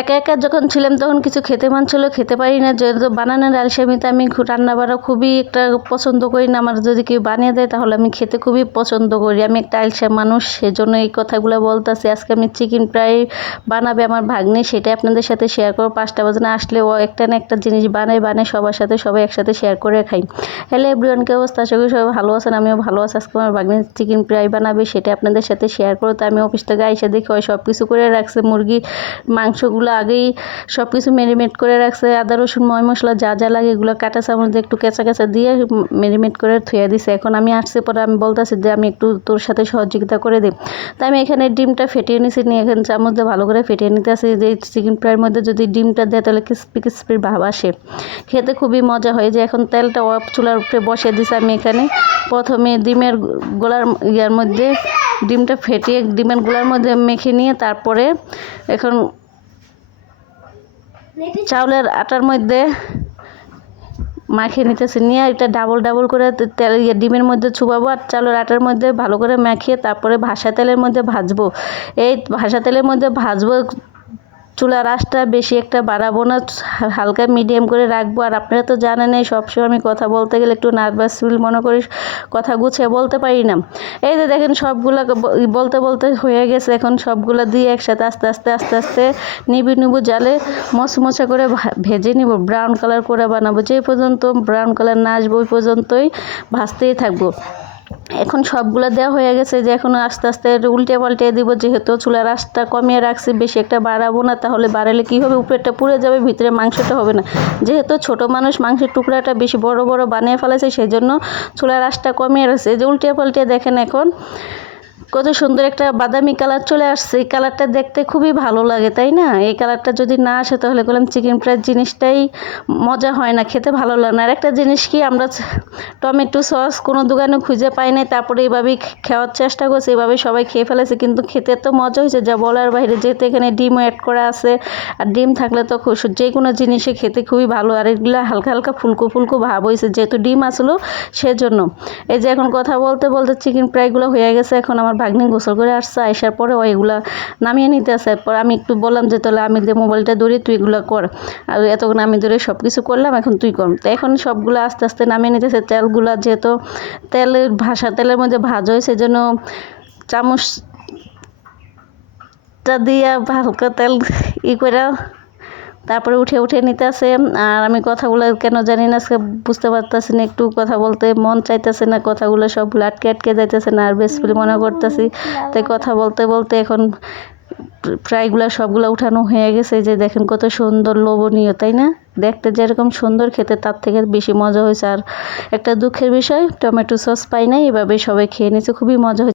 একা একা যখন ছিলাম তখন কিছু খেতে মন ছিল, খেতে পারি না। যেহেতু বানানোর আলসেমিতে আমি রান্না বান্না খুবই একটা পছন্দ করি না। আমার যদি কেউ বানিয়ে দেয় তাহলে আমি খেতে খুবই পছন্দ করি। আমি একটা আলসা মানুষ, সেজন্য এই কথাগুলো বলতেছি। আজকে আমি চিকেন ফ্রাই বানাবে আমার ভাগ্নি, সেটাই আপনাদের সাথে শেয়ার করবো। 5টা বাজে না আসলে ও একটা না একটা জিনিস বানায় সবার সাথে সবাই একসাথে শেয়ার করে খাই। হ্যালো এভরিওয়ান, কি অবস্থা? আশা করি সবাই ভালো আছেন, আমিও ভালো আছি। আজকে আমার ভাগ্নি চিকেন ফ্রাই বানাবে, সেটা আপনাদের সাথে শেয়ার করো। তো আমি অফিস থেকে এসে দেখি ওই সব কিছু করে রাখছে। মুরগি মাংসগুলো আগেই সব কিছু ম্যারিনেট করে রাখছে। আদা রসুন ময় মশলা যা যা লাগে এগুলো কাঁচা চামচ দিয়ে একটু কেঁচা কেঁচা দিয়ে ম্যারিনেট করে থুয়ে দিছে। এখন আমি আসছে পরে আমি বলতেছি যে আমি একটু তোর সাথে সহযোগিতা করে দিই। তাই আমি এখানে ডিমটা ফেটিয়ে নিয়েছি, নিয়ে এখানে চামচ দিয়ে ভালো করে ফেটিয়ে নিতে আসি। যে চিকেন ফ্রাইয়ের মধ্যে যদি ডিমটা দেয় তাহলে ক্রিস্পি ক্রিস্পির ভাব আসে, খেতে খুবই মজা হয়। যে এখন তেলটা চুলার উপরে বসিয়ে দিছি। আমি এখানে প্রথমে ডিমের গোলার ইয়ার মধ্যে ডিমটা ফেটিয়ে ডিমের গোলার মধ্যে মেখে নিয়ে তারপরে এখন চাউলের আটার মধ্যে মাখিয়ে নিতেছি, নিয়ে এটা ডাবল ডাবল করে তেল ডিমের মধ্যে চুবাবো আর চালের আটার মধ্যে ভালো করে মাখিয়ে তারপরে ভাসা তেলের মধ্যে ভাজবো। এই ভাসা তেলের মধ্যে ভাজবো। চুলার আঁচটা বেশি একটা বাড়াবো না, হালকা মিডিয়াম করে রাখবো। আর আপনারা তো জানেন এই সবসময় আমি কথা বলতে গেলে একটু নার্ভাস ফিল মনে করি, কথা গুছিয়ে বলতে পারি না। এই যে দেখেন সবগুলা বলতে বলতে হয়ে গেছে। এখন সবগুলা দিয়ে একসাথে আস্তে আস্তে আস্তে আস্তে নিবু জালে মচমচা করে ভেজে নিব, ব্রাউন কালার করে বানাবো। যে পর্যন্ত ব্রাউন কালার না আসবে ওই পর্যন্তই ভাজতেই থাকবো। এখন সবগুলো দেওয়া হয়ে গেছে, যে এখন আস্তে আস্তে উল্টে পাল্টে দিব। যেহেতু চুলার আঁচটা কমিয়ে রাখছি, বেশি একটা বাড়াবো না, তাহলে বাড়ালে কী হবে, উপরেরটা পুড়ে যাবে, ভিতরে মাংসটা হবে না। যেহেতু ছোট মানুষ মাংসের টুকরাটা বেশি বড় বড় বানিয়ে ফেলেছে, সেই জন্য চুলার আঁচটা কমিয়ে রাখছে। যে উল্টে পাল্টে দেখেন এখন কত সুন্দর একটা বাদামি কালার চলে আসছে। এই কালারটা দেখতে খুবই ভালো লাগে, তাই না? এই কালারটা যদি না আসে তাহলে বললাম চিকেন ফ্রাই জিনিসটাই মজা হয় না, খেতে ভালো লাগে না। আর একটা জিনিস কি, আমরা টমেটো সস কোনো দোকানে খুঁজে পাই নাই, তারপরে এইভাবেই খাওয়ার চেষ্টা করছি, এইভাবে সবাই খেয়ে ফেলেছে, কিন্তু খেতে তো মজা হয়েছে যা বলার বাইরে। যেহেতু এখানে ডিম অ্যাড করা আছে, আর ডিম থাকলে তো যে কোনো জিনিসে খেতে খুবই ভালো। আর এগুলো হালকা হালকা ফুলকো ফুলকো ভাব হয়েছে, যেহেতু ডিম আসলো সেজন্য। এই যে এখন কথা বলতে বলতে চিকেন ফ্রাইগুলো হয়ে গেছে। এখন আমার ভাগ্নি গোসল করে আসছে, আসার পরে ওইগুলা নামিয়ে নিতে আসে। এরপর আমি একটু বললাম যে তাহলে আমি যে মোবাইলটা ধরি, তুই এগুলো কর। আর এতক্ষণ আমি ধরে সব কিছু করলাম, এখন তুই কর। তো এখন সবগুলো আস্তে আস্তে নামিয়ে নিতেছে। তেলগুলো যেহেতু ভাসা তেলের মধ্যে ভাজা হয়, সেজন্য চামচটা দিয়ে হালকা তেল করে তারপরে উঠে নিতে আসে। আর আমি কথাগুলো কেন জানি না আজকে বুঝতে পারতেছি না, একটু কথা বলতে মন চাইতেছে না, কথাগুলো সবগুলো আটকে আটকে যাইতেছে, নার্ভাস ফিল মনে করতেছি। তাই কথা বলতে বলতে এখন ফ্রাইগুলো সবগুলো উঠানো হয়ে গেছে। যে দেখেন কত সুন্দর লোভনীয়, তাই না? দেখতে যেরকম সুন্দর, খেতে তার থেকে বেশি মজা হয়েছে। আর একটা দুঃখের বিষয়, টমেটো সস পাই নাই, এভাবে সবাই খেয়ে নিয়েছে, খুবই মজা হয়েছে।